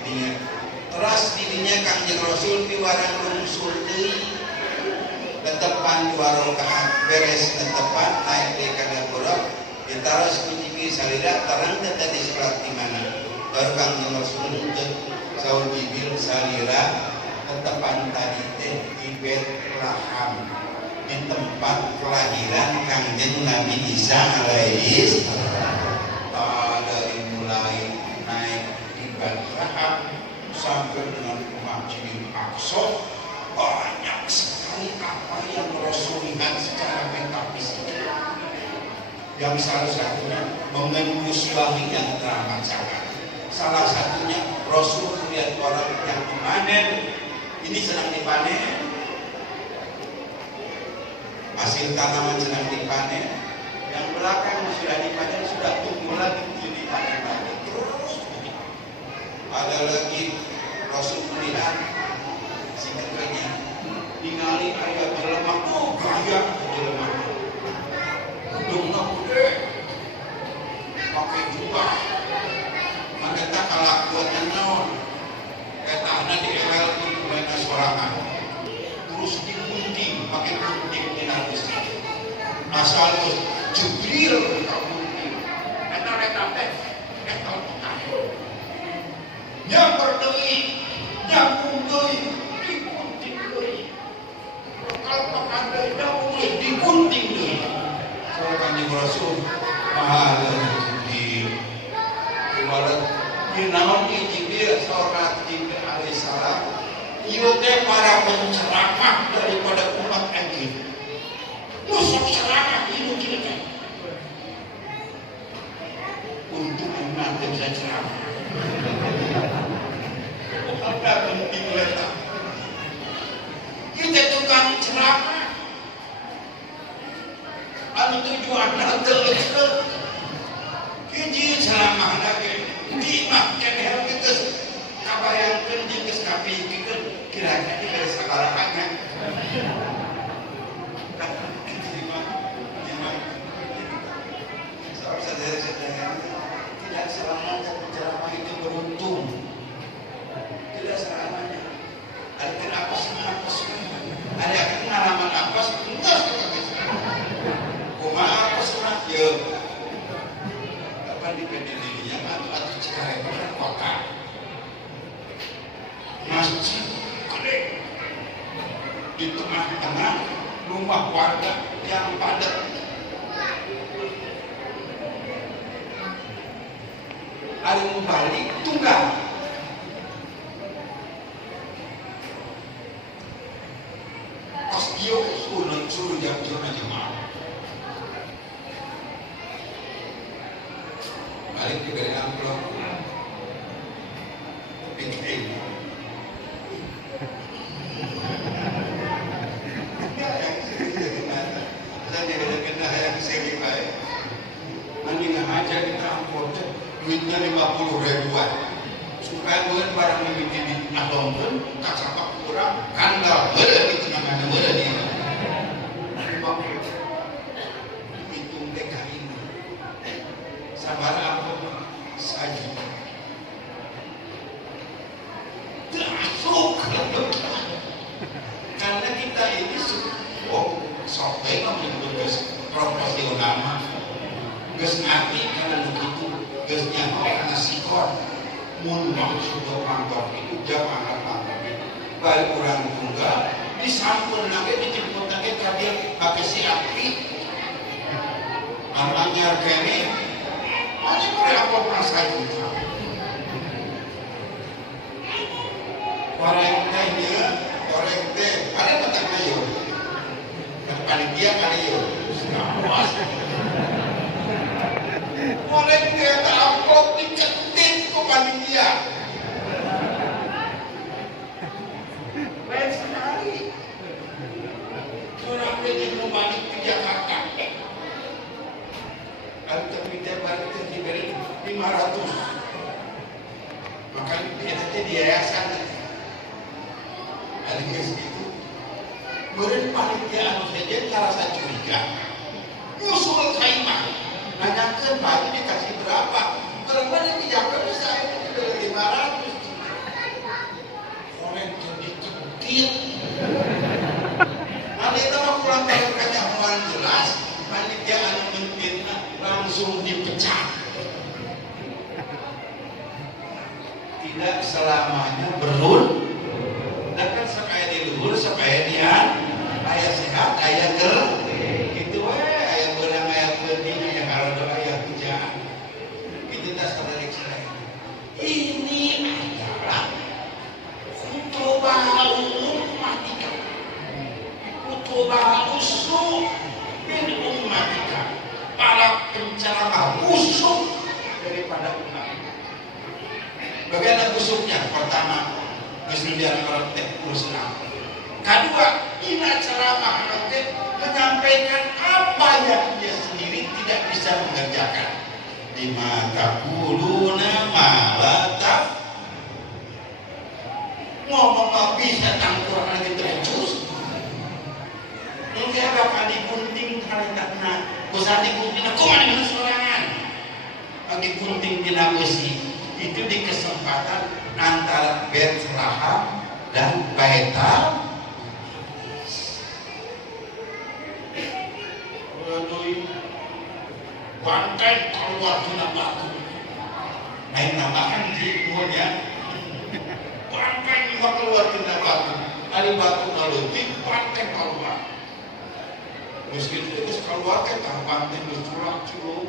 didinya teras didinya Kanjeng Rasul piwarang lungsul deui netepan 2 rakaat beres netepan naik di kana buruk ditaros ku Jibril salira terang tadi sholat di mana baru Kanjeng Rasul henteu saur Jibril salira netepan tadi teh di Bethlehem di tempat kelahiran Kanjeng Nabi Isa alaihi dari mulai naik di Bethlehem sampai dengan Masjidil Aqsa banyak sekali apa yang Rasul lihat secara metafisik yang salah satunya menembus langit yang teramat sangat. Salah satunya Rasul melihat orang yang memanen, ini sedang dipanen, hasil tanaman sedang dipanen, yang belakang sudah dipanen, sudah tumbuh lagi jadi panen lagi terus. Ada lagi Rasul melihat si ketuanya ningali aya jelema gaya jelema hidungna gede pakai jubah mageta kalakuan naon etana dielel ku mereka sorangan terus digunting pakai gunting dina Gusti asal Jibril ka gunting eta teh eta nyamper deui nyambung deui digunting deui kalau pakandai nyambung digunting deui saur Kanjeng Rasul mahal di ibarat dinaon di Jibril saur Jibril alaihi salam ieu teh para penceramah daripada umat anjing musuh ceramah ieu kieu untuk umat yang bisa ceramah ada penting letak kita tukang ceramah anu tujuanna teu hiji ceramah lagi dimah keneh geus kabayangkeun jeung geus kapikirkeun kira-kira geus sakarahannya saudara-saudara tidak selamanya penceramah itu beruntung tidak selamanya ada kenapa sih ada pengalaman apa sih enggak kumaha apa sih ya kapan dipendirinya atau Cikarepa kota masjid gede di tengah-tengah rumah warga yang padat ada balik tunggal pas dia suruh jam-jam aja mau balik diberi amplop bikin duitnya 50 ribuan supaya gue barang mimiti di ngadongkan kacapak kurang kandal bener itu namanya bener dia 50 hitung deka ini sabar apa saja masuk karena kita ini sampai menyebut profesional gus ngerti karena begitu gus nyaho karena sikor mun maksud kantor itu jamaah kantor itu baik orang tunggal disampun lagi dijemput lagi dia pakai si api anaknya kene mana boleh apa perasa itu orang tehnya orang teh ada petang ayo panitia kali yo awas boleh kereta amplop dicetit ke panitia lain sekali orang ini mau balik ke Jakarta ada terpindah balik ke diberi 500 makanya dia di yayasan ada gitu kemudian panitia anu saja ngerasa curiga nyusul kaimah nanyakan baju dikasih berapa berapa yang dijawab saya itu sudah 500 orang jadi cedit nanti itu mau pulang dari kenyaman jelas panitia anu mentinna langsung dipecat tidak selamanya berhul dan kan supaya diluhur supaya dia ayah sehat, ayah ger gitu ayah benang, ayah bening, ayah kalau doa, ayah hujan itu dasar dari saya ini adalah kutubah ummatika kutubah usul min ummatika para penceramah busuk daripada umat bagaimana busuknya? Pertama kesediaan orang teh Islam. Kedua, ina ceramah nanti menyampaikan apa yang dia sendiri tidak bisa mengerjakan. Di mata kuluna malata ngomong nggak bisa tangkur lagi terus. Mungkin bakal digunting kali tak nak. Usah digunting, aku mana dengan sorangan. Bagi gunting bina besi itu di kesempatan antara Bethlehem dan Baital. Pantai keluar kena batu. Lain namakan di semuanya. Pantai juga keluar kena batu. Ada batu ngelutik, pantai keluar. Meski itu keluar ke pantai bercurah-curah.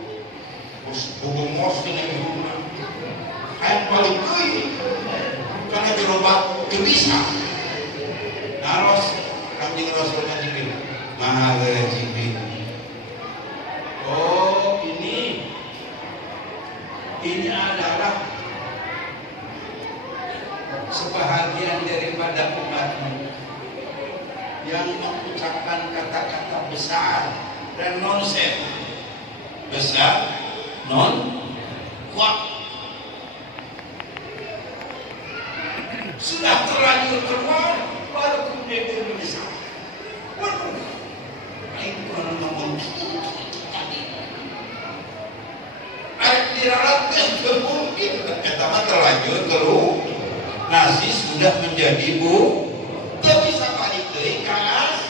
Bugong mos dengan rumah. Yang paling kaya karena dirobak bisa naros kanjeng Rasulullah Jibril Maha Jibril oh ini adalah sebahagian daripada umatmu yang mengucapkan kata-kata besar dan nonsen besar non kuat sudah terlanjur keluar baru kemudian dia menyesal. Waduh, ini kurang ngomong tadi. Air diralat tidak mungkin. Pertama terlanjur keluar, nasi sudah menjadi bu. Dia bisa balik dari keas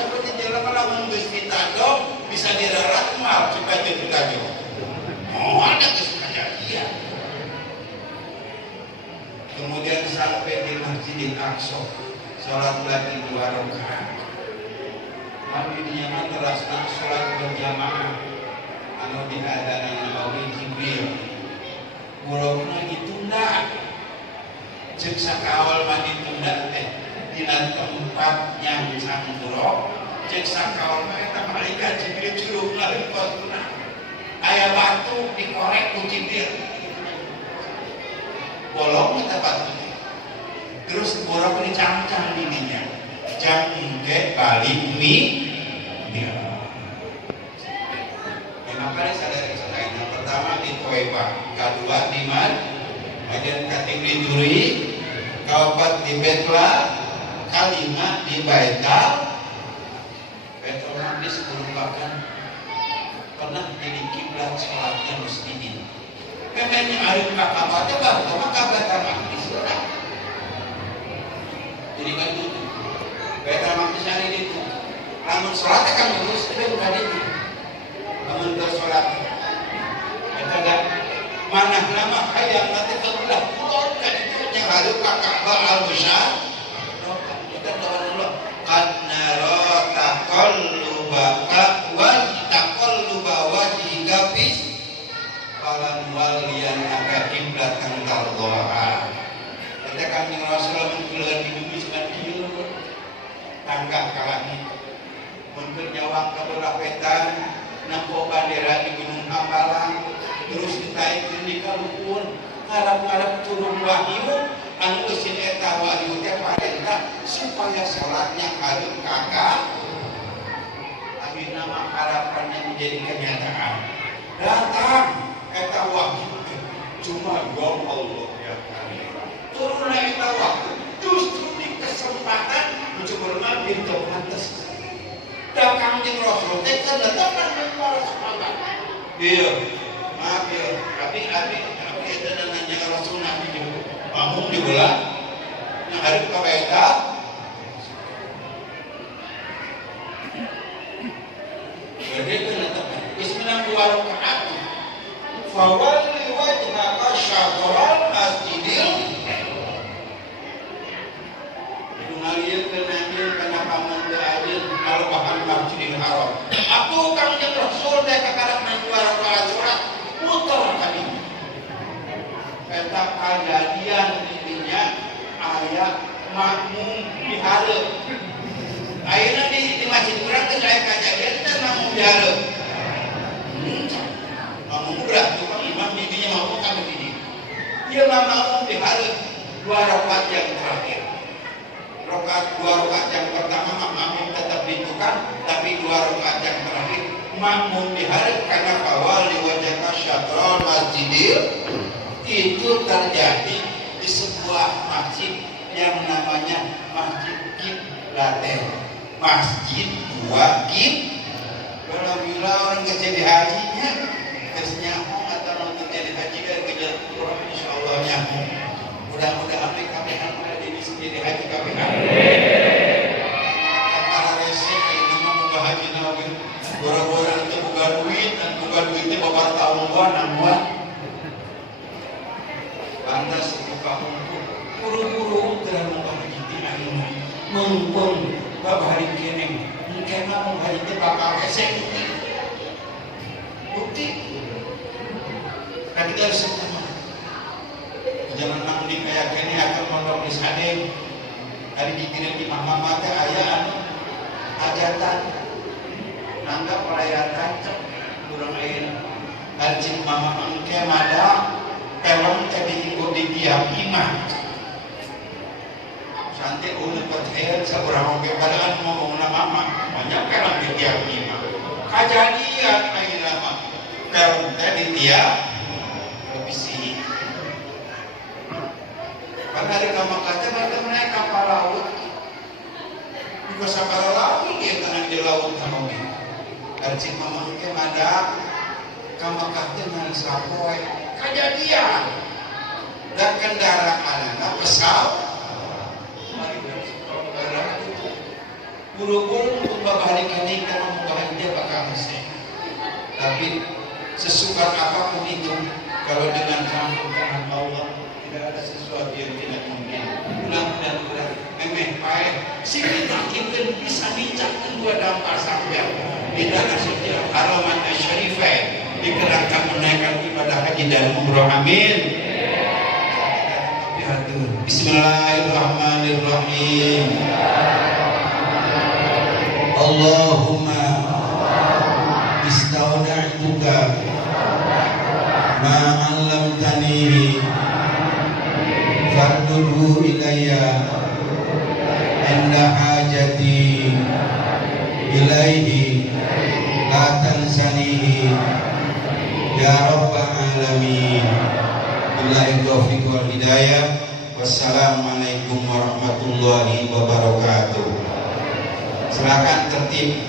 seperti jalan lamun geus ditadong bisa diralat mal supaya ditadong. Oh ada kesengajaan. Kemudian sampai di Masjidil Aqsa, sholat lagi 2 rakaat. Kami dinyaman terasa sholat berjamaah. Anu diadakan oleh Jibril. Mulanya ditunda. Cek sakawal mah ditunda teh dina tempat yang cangkurok. Cek sakawal mah eta malaikat Jibril curup lari pasuna. Aya batu dikorek ku Jibril. Bolong kita batu terus borok dicangcang dininya jangke balik mie ya makanya sadari yang pertama itu Kuwaiba, kedua di Mad, bagian ketiga di Turi, keempat di Betla, kelima di Baital. Baitul Maqdis merupakan pernah jadi kiblat sholatnya muslimin. Memangnya Arif kakak baca baru maka Baitul Maqdis. Jadi kan itu Baitul Maqdis hari itu. Namun sholatnya kan terus itu bukan itu. Namun terus sholat. Kita enggak mana nama hayang nanti kebelah pulon kan itu yang Arif kakak Baal besar. Kita doa dulu. Karena rota qalubaka wa wajhika bis falan waliyan aka qiblatan tardhaha. Kita kami Rasulullah mengkeluar di bumi sebenarnya tangga kalani untuk nyawang ke berapetan nampak bendera di Gunung Hambalang terus ditaikkan di Kalupun ngarap-ngarap turun wahyu anu usin eta wahyu teh parentah supaya salatnya harum kakak akhirnya mah harapannya menjadi kenyataan datang eta wahyu cuma gol Allah ya turunlah eta wahyu justru di kesempatan mencoba pintu atas datang di Rasul teh kan datang dengan para sahabat iya maaf ya tapi itu nanya Rasul Nabi juga mampu dibelah yang hari kabeta jadi itu netapan Bismillah 2 rakaat fawalli wajhaka syatral masjidil ngalieu kenanya kana pamun teu adil malebahan Masjidil Haram aku kang jeung Rasul teh kakarakna 2 rakaat salat muter tadi eta kejadian intinya aya makmum dihareup ayeuna di masjid urang teh aya kejadian teh makmum dihareup makmum berat tukang imam didinya makmum kan begini ieu mah makmum dihareup 2 rakaat yang terakhir 2 rakaat yang pertama makmum tetap ditukar tapi 2 rakaat yang terakhir makmum dihareup karena bawal liwajhaka syatral masjidil itu terjadi di sebuah masjid yang namanya Masjid Qiblatain Masjid 2 Qiblat kalau bila orang kerja di hajinya terus nyamuk atau nonton jadi haji dan kejar kurang insyaallah nyamuk mudah-mudahan kami ada di sini haji kami para resep ini mah mau haji nabi gora-gora itu buka duit dan buka duitnya bapak tahun namun pantas buka untuk buru-buru dalam membahagia akhirnya mumpung bapak hari kene mungkin mau hari itu bakal resep bukti kan kita harus jangan nangdi kayak kene akan mondok di sadeng hari dikirim di mama teh aya anu hajatan nangga perayaan kurang air haji mama engke mada pelong tadi ikut di tiap imam santai udah percaya seberapa kepadaan ngomong mama banyak pelong di tiap imam kejadian akhirnya mah pelong tadi tiap lebih karena ada kamar kaca mereka menaik kapal laut juga kapal laut dia tenang di laut sama dia karcik mamangnya ada kamar kaca yang sapoy kejadian dan kendaraan pesawat buru-buru untuk membahalikan ini karena membahagia bakal mesej tapi sesuka apapun itu kalau dengan keampunan Allah tidak ada sesuatu yang tidak mungkin mudah-mudahan memeh paeh si kita bisa dicatat 2 dampar sampai kita kasih haraman syarifah dikerahkan menaikkan ibadah haji dan umroh amin bismillahirrahmanirrahim Allahumma istauda'tuka ma'allamtanihi farduhu ilayya inda hajati ilaihi la tansanihi ya rabbal alamin Wabillahi taufiq wal hidayah. Wassalamualaikum warahmatullahi wabarakatuh. Silakan tertib.